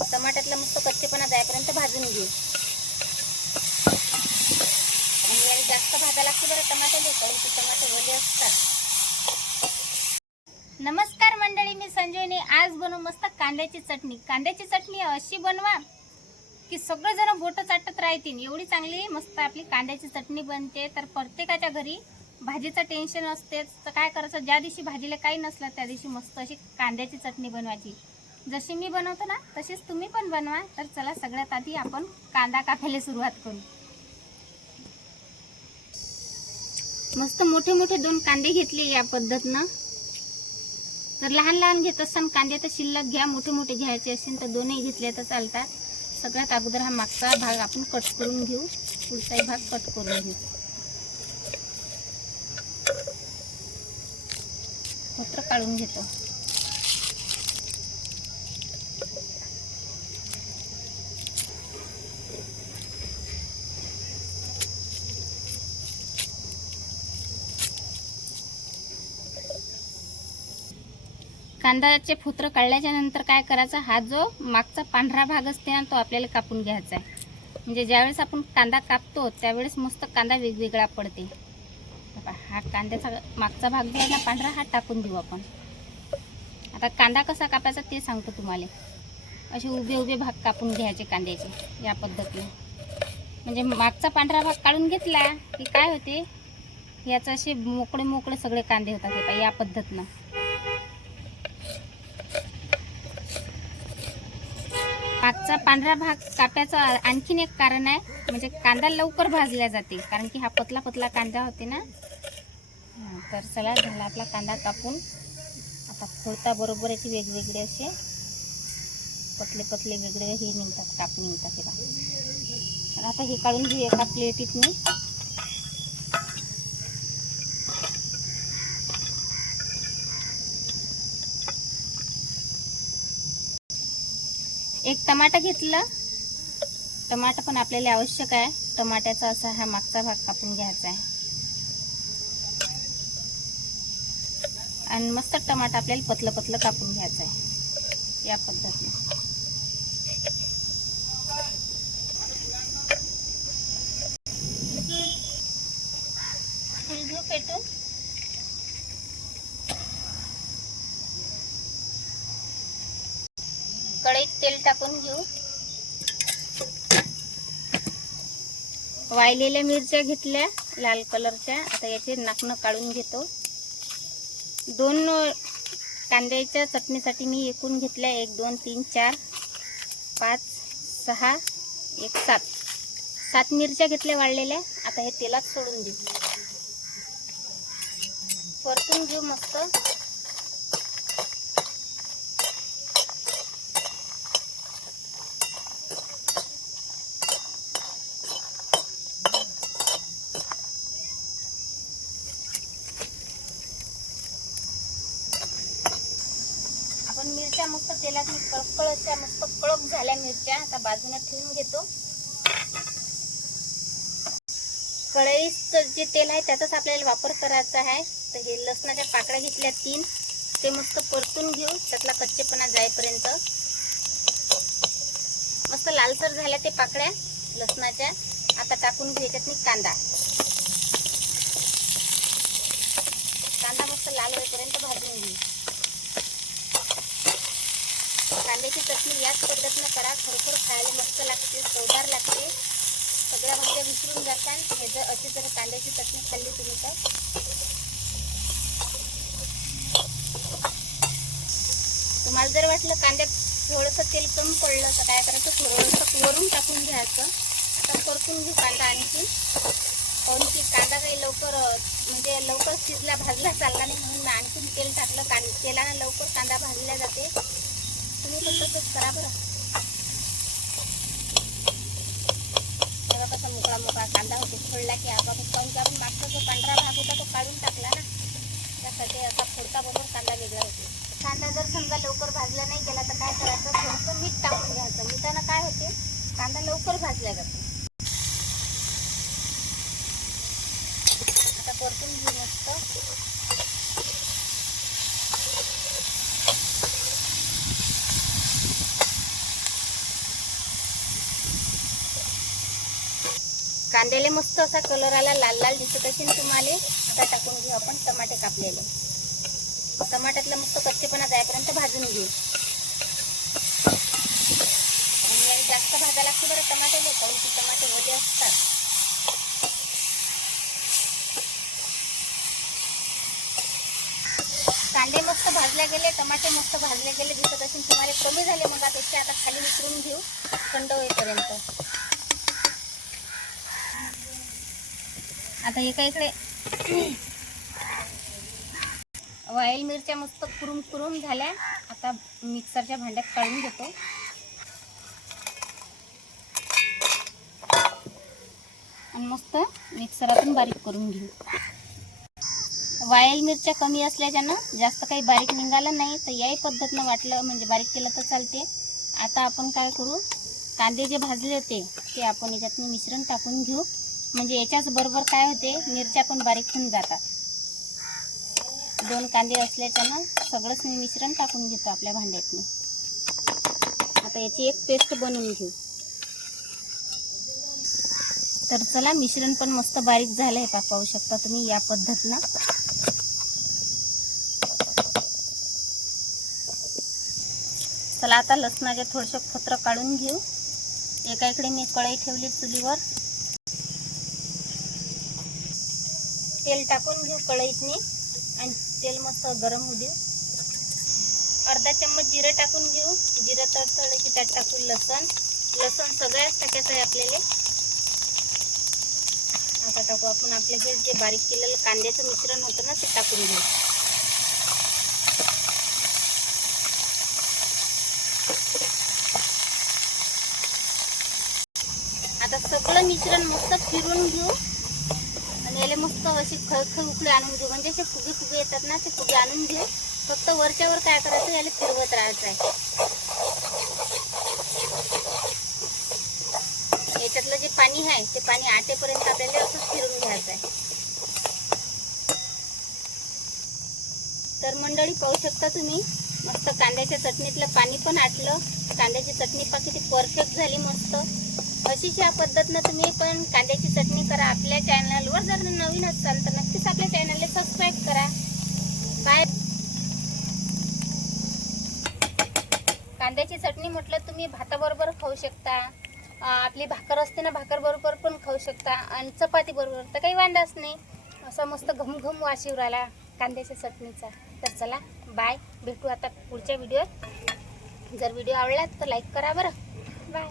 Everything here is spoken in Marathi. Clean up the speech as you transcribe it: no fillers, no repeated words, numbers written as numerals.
टमाट्यातला मस्त कच्चेपणा जाईपर्यंत भाजून घेऊ. आणि जास्त भाजा लागते बरं टमाट्याला, कारण की टमाटे ओले असतात. नमस्कार मंडळी, मी संजयनी. आज बनवू मस्त कांद्याची चटणी. कांद्याची चटणी अशी बनवा की सगळेजण बोटं चाटत राहतील, एवढी चांगली मस्त आपली कांद्याची चटणी बनते. तर प्रत्येकाच्या घरी भाजीचं टेन्शन असतेच, तर काय करायचं, ज्या दिवशी भाजीला काही नसलं त्या दिवशी मस्त अशी कांद्याची चटणी बनवायची. जशी मी बनवतो ना तशीच तुम्ही पण बनवा. तर चला सगळ्यात आधी आपण कांदा कापायला सुरुवात करू. मस्त मोठे मोठे 2 कांदे घेतले या पद्धतीनं. तर लहान लहान घेत असाल कांदे तर शिल्लक घ्या, मोठे मोठे घ्यायचे असेल तर 2ही घेतले तर चालतात. सगळ्यात अगोदर हा मागचा भाग आपण कट करून घेऊ, पुढचाही भाग कट करून घेऊ. पत्र काढून घेतो. कांद्याचे फोत्र काढल्याच्या नंतर काय करायचं, हा जो मागचा पांढरा भाग असते ना तो आपल्याला कापून घ्यायचा आहे. म्हणजे ज्यावेळेस आपण कांदा कापतो त्यावेळेस मस्त कांदा वेगवेगळा पडते. हा कांद्याचा मागचा भाग जो आहे ना पांढरा, हा टाकून देऊ आपण. आता कांदा कसा कापायचा ते सांगतो तुम्हाला. असे उभे उभे भाग कापून घ्यायचे कांद्याचे या पद्धतीने. म्हणजे मागचा पांढरा भाग काढून घेतला की काय होते, याचं असे मोकळे मोकळे सगळे कांदे होतात. हे या पद्धतीनं मागचा पांढरा भाग कापायचं आणखीन एक कारण आहे, म्हणजे कांदा लवकर भाजला जाते, कारण की हा पतला पतला कांदा होते ना. तर चला, झाला आपला कांदा कापून. आता फोडता बरोबर याचे वेगवेगळे असे पतले पतले वेगळे हे निघतात, काप निघतात. हे बघा. आता हे काढून घेऊ एका प्लेटीतनी. एक टमाटा घेतला. टमाटा पण आपल्याला आवश्यक आहे. टमाट्याचा असा हा मागचा भाग कापून घ्यायचा आहे. आणि मस्त टमाटा आपल्याला पतलं पतलं कापून घ्यायचं आहे या पद्धतीने. घेऊ पेटून. कढईत तेल टाकून घेऊ. वाळलेल्या मिरच्या घेतल्या लाल कलरच्या. आता याचे नाकणं काढून घेतो. 2 कांद्याच्या चटणीसाठी मी एकूण घेतल्या 1 2 3 4 5 6 1 7 मिरच्या घेतल्या वाळलेल्या. आता हे तेलात सोडून देऊ. परतून घेऊ मस्त. मिरच्या मस्त तेलात कळकळ अशा मस्त कळक झाल्या मिरच्या. आता बाजूने ठेवून घेतो. कढईचं जे तेल आहे त्याचाच आपल्याला वापर करायचा आहे. तर हे लसणाच्या पाकळ्या घेतल्या 3, ते मस्त परतून घेऊ त्यातला कच्चेपणा जाईपर्यंत. मस्त लालसर झाल्या ते पाकळ्या लसणाच्या. आता टाकून घेऊ याच्यात कांदा. कांदा मस्त लाल होईपर्यंत भाजून घेऊ. कांद्याची चटणी याच पद्धतीने करा, खरोखर खायला मस्त लागते, चवदार लागते. सगळ्या भाज्या विसरून जातात हे जर अशी जर कांद्याची चटणी खाल्ली तुम्ही तर. तुम्हाला जर वाटलं कांद्यात थोडंसं तेल कमी पडलं तर काय करायचं, थोडंसं वरून टाकून घ्यायचं. आता परतून घेऊ कांदा आणखी. कारण की कांदा काही लवकर म्हणजे लवकर शिजला भाजला चालला नाही, म्हणून आणखीन तेल टाकलं. तेलाने लवकर कांदा भाजला जाते. तुम्ही पण तसंच करा बरं. तेव्हा कसा मोकळा मोकळा कांदा होते. फोडला की आपण मागचा जो पांढरा भाग होता तो काढून टाकला ना, त्यासाठी असा फोडता बरोबर कांदा वेगळा होते. कांदा जर समजा लवकर भाजला नाही गेला तर काय करायचं, थोडंसं मीठ टाकून घ्यायचं. मिठानं काय होते, कांदा लवकर भाजला जातो. आता परतून घेऊ मस्त. कांद्याला मस्त असा कलर आला, लाल लाल दिसत असेल तुम्हाला. आता टाकून घेऊ आपण टमाटे कापलेले. टमाट्यातलं मस्त कच्चेपणा जाईपर्यंत भाजून घेऊ. आणि जास्त भाजा लागते बरं टमाट्याला, कारण की टमाटे ओले असतात. कांदे मस्त भाजले गेले, टमाटे मस्त भाजले गेले दिसत असेल तुम्हाला. कमी झाले मग आता खाली उतरून घेऊ थंड होईपर्यंत. आता एका इकडे वाईल मिरच्या मस्त कुरुम कुरुम झाल्या. आता मिक्सरच्या भांड्यात काढून घेतो. आणि मस्त मिक्सरातून बारीक करून घेऊ. वाईल मिरच्या कमी असल्याच्यानं जास्त काही बारीक निघालं नाही, तर याही पद्धतीनं वाटलं म्हणजे बारीक केलं तर चालते. आता आपण काय करू, कांदे जे भाजले होते ते आपण याच्यातून मिश्रण टाकून घेऊ. म्हणजे याच्याच बरोबर काय होते, मिरच्या पण बारीक होऊन जातात. 2 कांदे असल्याच्यानं सगळंच मी मिश्रण टाकून घेतो आपल्या भांड्यातून. आता याची एक पेस्ट बनवून घेऊ. तर चला, मिश्रण पण मस्त बारीक झालं आहे, पाहू शकता तुम्ही या पद्धतीनं. चला आता लसणाचे थोडेसे फोत्र काढून घेऊ. एका इकडे मी कढई ठेवली चुलीवर. तेल टाकून घेऊ कढईतनी आणि तेल मस्त गरम होऊ देऊ. अर्धा चम्मच जिरे टाकून घेऊ. जिरे तडतडले की त्यात टाकू लसण. लसण सगळ्याच टाकायचं आहे आपल्याला. आता टाकू आपण आपले हे जे बारीक केलेलं कांद्याचं मिश्रण होतं ना, ते टाकून घेऊ. आता सगळं मिश्रण मस्त फिरून घेऊ आणि याला मस्त अशी खळखळ उकळी आणून घेऊ. म्हणजे असे फुगे फुगे येतात ना, ते फुगे आणून घेऊ. फक्त वरच्यावर काय करायचं, याला फिरवत राहायचं आहे. याच्यातलं जे पाणी आहे ते पाणी आटेपर्यंत आपल्याला असंच फिरून घ्यायचं आहे. तर मंडळी पाहू शकता तुम्ही, मस्त कांद्याच्या चटणीतलं पाणी पण आटलं. कांद्याची चटणी किती परफेक्ट झाली मस्त. अशीच या पद्धतीनं तुम्ही पण कांद्याची चटणी करा. आपल्या चॅनलवर जर नवीन असाल तर नक्कीच आपल्या चॅनलला सबस्क्राईब करा. बाय. कांद्याची चटणी म्हटलं तुम्ही भाताबरोबर खाऊ शकता, आपली भाकर असते ना, भाकर बरोबर पण खाऊ शकता, आणि चपाती बरोबर तर काही वांधाच नाही. असा मस्त घमघम वास येऊ राहिला कांद्याच्या चटणीचा. तर चला बाय, भेटू आता पुढच्या व्हिडिओत. जर व्हिडिओ आवडला तर लाईक करा बरं. बाय.